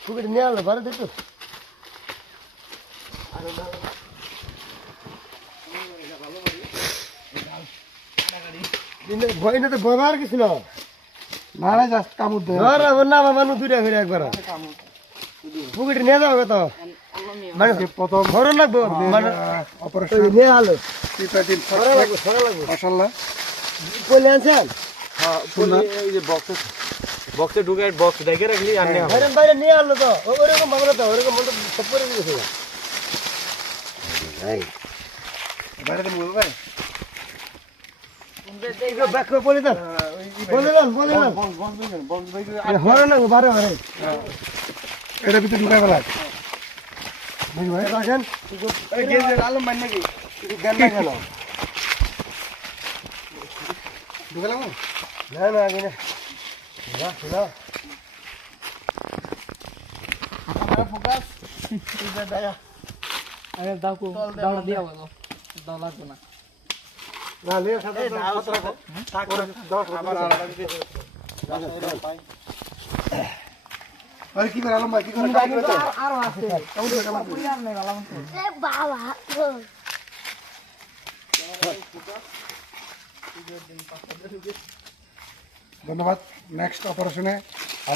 পুকুরে নিয়ে আলো বারো দেখো ভয় না তো ব্যবহার কিছু না না না জাস্ট কামড় দেয় না মানুষ দুইটা ফিরে একবার পুকুরে নিয়ে যাবো তো মানে প্রথম ধরো লাগবো মানে অপারেশন নিয়ে আলো সিপাটিন ধরা লাগবো মাশাআল্লাহ বলে আনছেন হ্যাঁ এই যে বক্সে ঢুকে বক্স দেখে রাখলি আর নেওয়া বাইরে বাইরে নিয়ে আলো তো ওরকম ভাবনা তো ওরকম মতো সব করে দিয়েছে বাইরে মুভ ভাই বলে দেন হরে না বারে বারে এটা ভিতরে ঢুকাই ফেলা ভাই রাখেন আলম ভাই নাকি জ্ঞান না গেল ঢুকালাম না না আগে না না ফোকাস আরে দাও কো দাওলা দিয়া বলো দাও লাগবে না না লে সাথে রাখো আবার আরে কি করে আলম ভাই কি করে আরো আছে পুরি আর নাই ভালো মতো ধন্যবাদ নেক্সট অপারেশনে